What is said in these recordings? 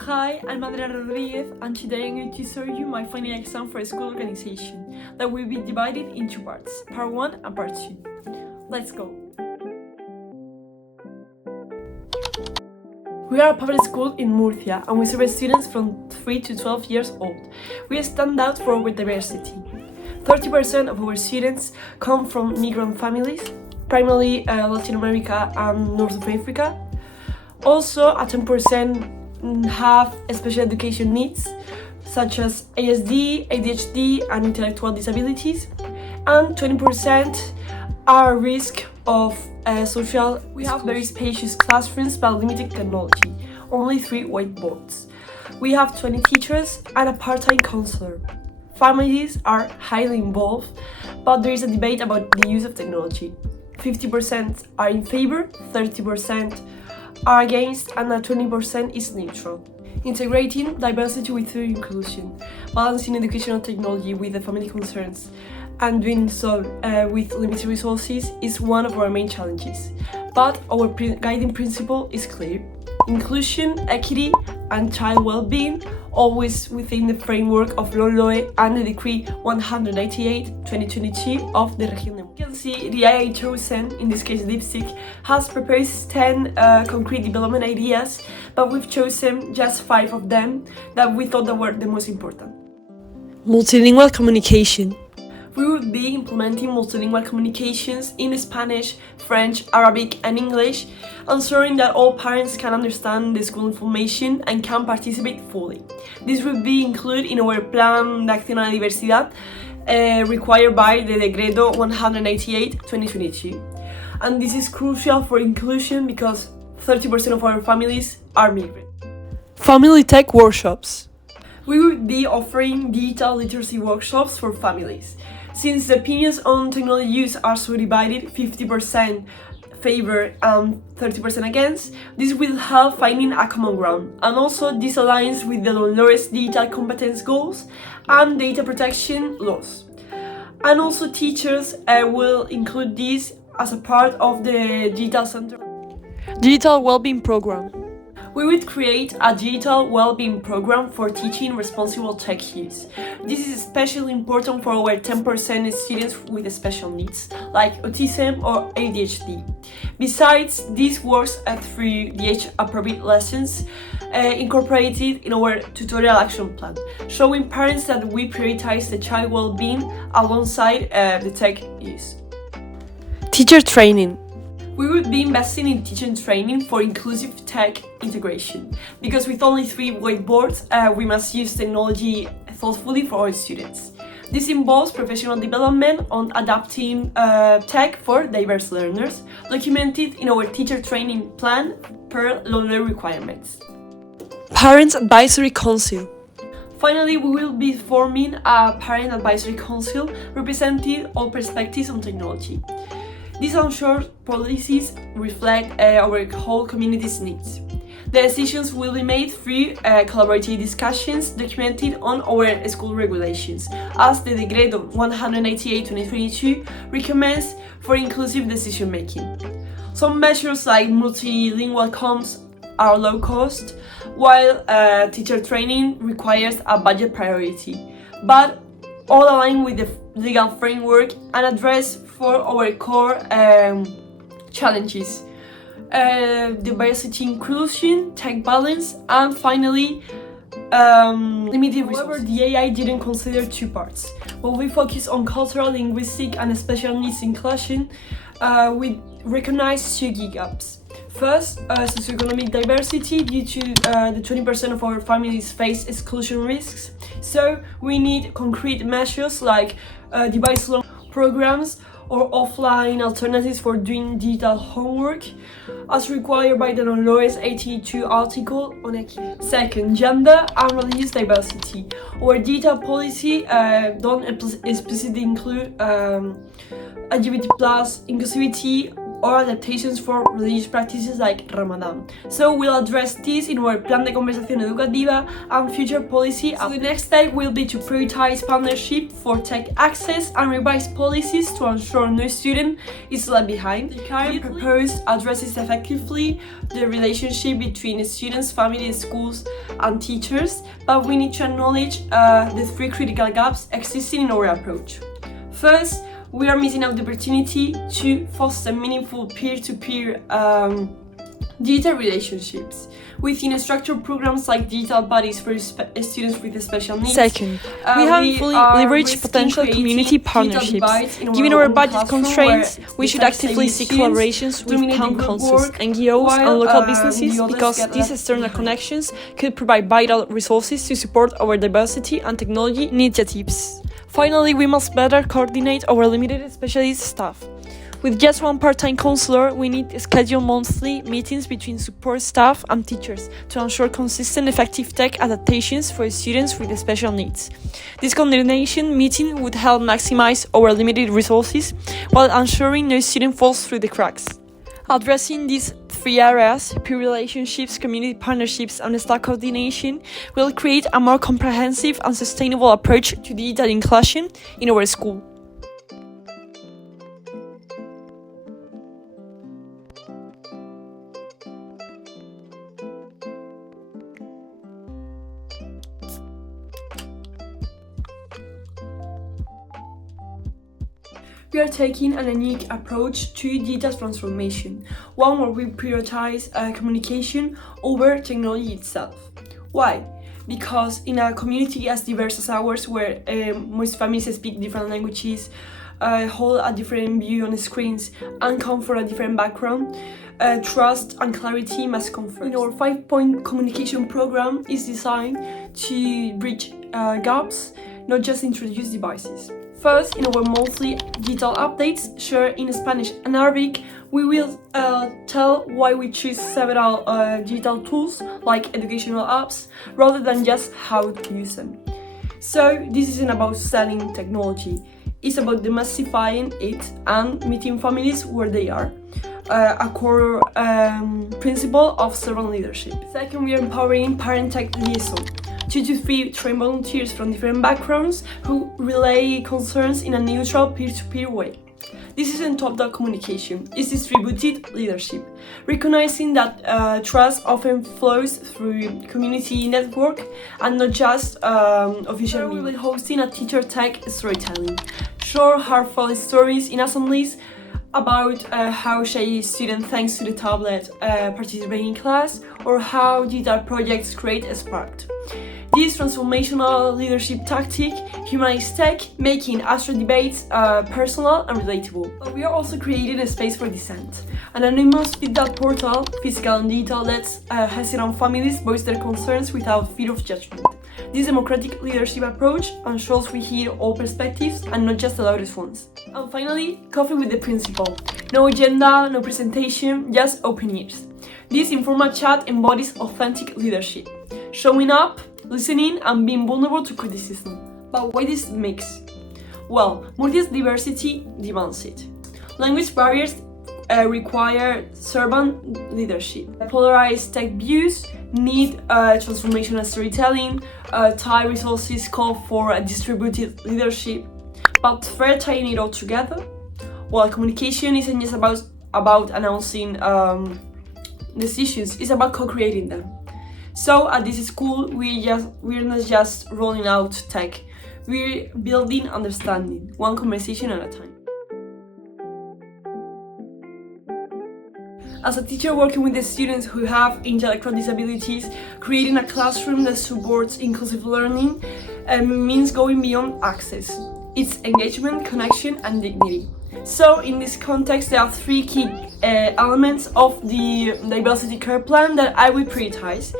Hi, I'm Andrea Rodríguez, and today I'm going to show you my final exam for a school organization that will be divided in two parts, part 1 and part 2. Let's go! We are a public school in Murcia and we serve students from 3 to 12 years old. We stand out for our diversity. 30% of our students come from migrant families, primarily Latin America and North of Africa. Also, 10% have special education needs, such as ASD, ADHD, and intellectual disabilities, and 20% are at risk of social. We have very spacious classrooms but limited technology, only 3 whiteboards. We have 20 teachers and a part-time counselor. Families are highly involved, but there is a debate about the use of technology. 50% are in favor, 30% are against, and 20% is neutral. Integrating diversity with inclusion, balancing educational technology with the family concerns, and doing so with limited resources is one of our main challenges. But our guiding principle is clear: inclusion, equity, and child well-being, always within the framework of LOE and the Decree 188/2022 of the Región de Murcia. You can see the AI chosen, in this case Lipstick, has proposed 10 concrete development ideas, but we've chosen just 5 of them that we thought that were the most important. Multilingual communication. We will be implementing multilingual communications in Spanish, French, Arabic, and English, ensuring that all parents can understand the school information and can participate fully. This will be included in our Plan de Acción a la Diversidad required by the Decreto 188/2022. And this is crucial for inclusion because 30% of our families are migrant. Family tech workshops. We will be offering digital literacy workshops for families. Since the opinions on technology use are so divided, 50% favor and 30% against, this will help finding a common ground. And also this aligns with the LOE's digital competence goals and data protection laws. And also teachers will include this as a part of the Digital Center. Digital Wellbeing Program. We would create a digital well-being program for teaching responsible tech use. This is especially important for our 10% students with special needs, like autism or ADHD. Besides, this works through the age-appropriate lessons incorporated in our tutorial action plan, showing parents that we prioritize the child well-being alongside the tech use. Teacher training. We would be investing in teaching training for inclusive tech integration, because with only 3 whiteboards, we must use technology thoughtfully for our students. This involves professional development on adapting tech for diverse learners, documented in our teacher training plan per LOE requirements. Parents Advisory Council. Finally, we will be forming a Parent Advisory Council representing all perspectives on technology. These ensure policies reflect our whole community's needs. The decisions will be made through collaborative discussions documented on our school regulations, as the Decreto 188/2022 recommends for inclusive decision making. Some measures like multilingual comms are low cost, while teacher training requires a budget priority, but all align with the legal framework and address for our core challenges: diversity, inclusion, tech balance, and finally limited resources. However, the AI didn't consider 2 parts. When we focus on cultural, linguistic, and special needs inclusion, we recognize 2 key gaps. First, socioeconomic diversity, due to the 20% of our families face exclusion risks. So we need concrete measures like device learning programs or offline alternatives for doing digital homework, as required by the LOE's 82 article on equity. Second, gender and religious diversity. Our digital policy don't explicitly include LGBT+, inclusivity, or adaptations for religious practices like Ramadan. So we'll address this in our Plan de Conversación Educativa and future policy. So the next step will be to prioritize partnership for tech access and revise policies to ensure no student is left behind. The current proposed addresses effectively the relationship between students, families, schools and teachers, but we need to acknowledge the three critical gaps existing in our approach. First, we are missing out the opportunity to foster meaningful peer-to-peer digital relationships within structured programs like digital buddies for students with special needs. Second, we haven't fully leveraged potential community partnerships. Given our budget constraints, we should actively seek collaborations with town councils, NGOs, and local businesses because these external connections could provide vital resources to support our diversity and technology initiatives. Finally, we must better coordinate our limited specialist staff. With just one part-time counselor, we need to schedule monthly meetings between support staff and teachers to ensure consistent, effective tech adaptations for students with special needs. This coordination meeting would help maximize our limited resources while ensuring no student falls through the cracks. Addressing these three areas, peer relationships, community partnerships, and staff coordination, will create a more comprehensive and sustainable approach to digital inclusion in our school. We are taking a unique approach to digital transformation, one where we prioritize communication over technology itself. Why? Because in a community as diverse as ours, where most families speak different languages, hold a different view on the screens, and come from a different background, trust and clarity must come first. Our 5-point communication program is designed to bridge gaps, not just introduce devices. First, in our monthly digital updates shared in Spanish and Arabic, we will tell why we choose several digital tools like educational apps rather than just how to use them. So this isn't about selling technology, it's about demystifying it and meeting families where they are, a core principle of servant leadership. Second, we are empowering parent-tech liaison. 2 to 3 trained volunteers from different backgrounds who relay concerns in a neutral peer-to-peer way. This isn't top-down communication, it's distributed leadership, recognizing that trust often flows through community network and not just official media. We will be hosting a teacher tech storytelling, short, heartfelt stories in assemblies about how shy students, thanks to the tablet, participate in class, or how digital projects create a spark. This transformational leadership tactic humanizes tech, making abstract debates personal and relatable. But we are also creating a space for dissent. An anonymous feedback portal, physical and digital, lets hesitant families voice their concerns without fear of judgment. This democratic leadership approach ensures we hear all perspectives and not just the loudest ones. And finally, coffee with the principal. No agenda, no presentation, just open ears. This informal chat embodies authentic leadership, showing up, listening, and being vulnerable to criticism. But why this mix? Well, multi-diversity demands it. Language barriers require servant leadership. Polarized tech views need transformational storytelling, tight resources call for a distributed leadership. But thread tying it all together? Well, communication isn't just about announcing decisions, it's about co-creating them. So at this school, we're not just rolling out tech, we're building understanding, one conversation at a time. As a teacher working with the students who have intellectual disabilities, creating a classroom that supports inclusive learning means going beyond access. It's engagement, connection, and dignity. So in this context, there are 3 key elements of the diversity care plan that I will prioritize,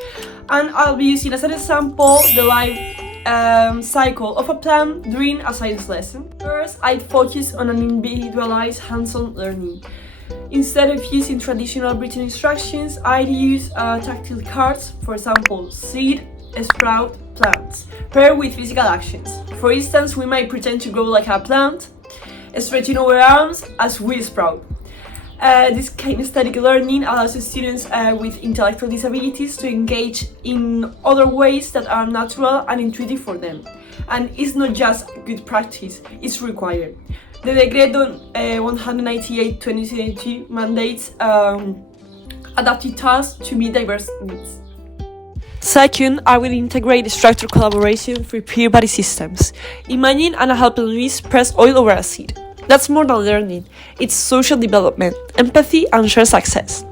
and I'll be using as an example the life cycle of a plan during a science lesson. First, I'd focus on an individualized hands-on learning. Instead of using traditional written instructions, I'd use tactile cards, for example, seed, sprout, plants, paired with physical actions. For instance, we might pretend to grow like a plant, stretching our arms as we sprout. This kinesthetic learning allows the students with intellectual disabilities to engage in other ways that are natural and intuitive for them. And it's not just good practice, it's required. The Decreto 198/2022 mandates adapted tasks to meet diverse needs. Second, I will integrate structured collaboration through peer-buddy systems. Imagine Anna helping Luis press oil over a seed. That's more than learning, it's social development, empathy, and shared success.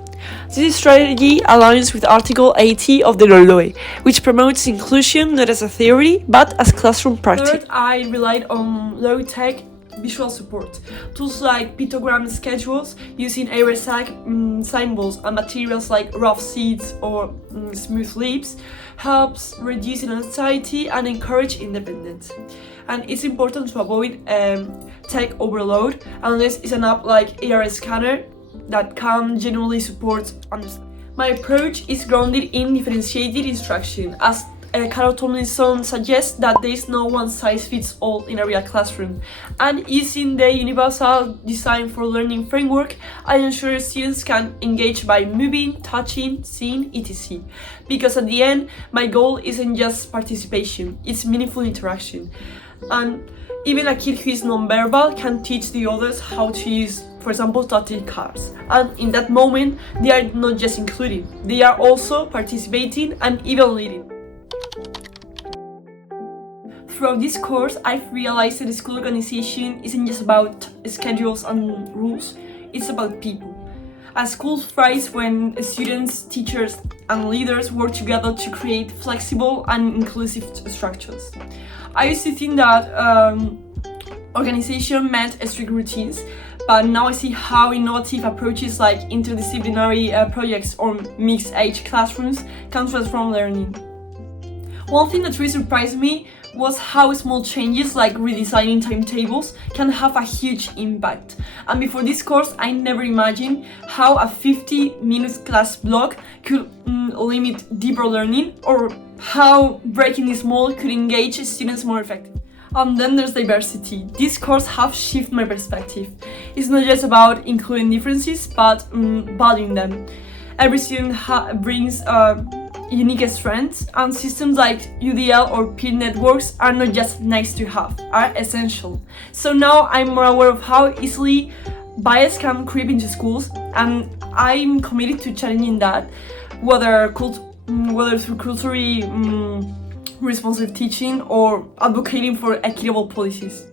This strategy aligns with Article 80 of the LOLOE, which promotes inclusion not as a theory, but as classroom practice. Third, I relied on low-tech visual support. Tools like pictogram schedules using ARSAC symbols and materials like rough seeds or smooth leaves helps reduce anxiety and encourage independence. And it's important to avoid tech overload unless it's an app like AR Scanner that can genuinely support understanding. My approach is grounded in differentiated instruction, as Carol Tomlinson suggests that there is no one-size-fits-all in a real classroom. And using the universal design for learning framework, I ensure students can engage by moving, touching, seeing, etc. Because at the end, my goal isn't just participation, it's meaningful interaction. And even a kid who is non-verbal can teach the others how to use, for example, tactile cards. And in that moment, they are not just including, they are also participating and even leading. Throughout this course, I've realized that the school organization isn't just about schedules and rules, it's about people. A school thrives when students, teachers, and leaders work together to create flexible and inclusive structures. I used to think that organization meant strict routines, but now I see how innovative approaches like interdisciplinary projects or mixed-age classrooms can transform learning. One thing that really surprised me was how small changes like redesigning timetables can have a huge impact. And before this course, I never imagined how a 50-minute class block could limit deeper learning, or how breaking this mold could engage students more effectively. And then there's diversity. This course has shifted my perspective. It's not just about including differences, but valuing them. Every student brings unique strengths, and systems like UDL or peer networks are not just nice to have, are essential. So now I'm more aware of how easily bias can creep into schools, and I'm committed to challenging that, whether through culturally responsive teaching or advocating for equitable policies.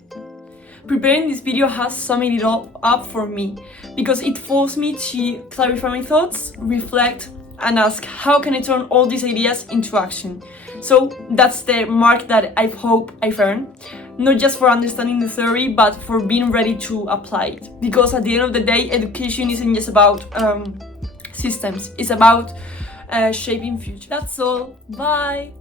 Preparing this video has summed it all up for me, because it forced me to clarify my thoughts, reflect, and ask how can I turn all these ideas into action. So that's the mark that I hope I've earned, not just for understanding the theory, but for being ready to apply it. Because at the end of the day, education isn't just about systems, it's about shaping future. That's all, bye!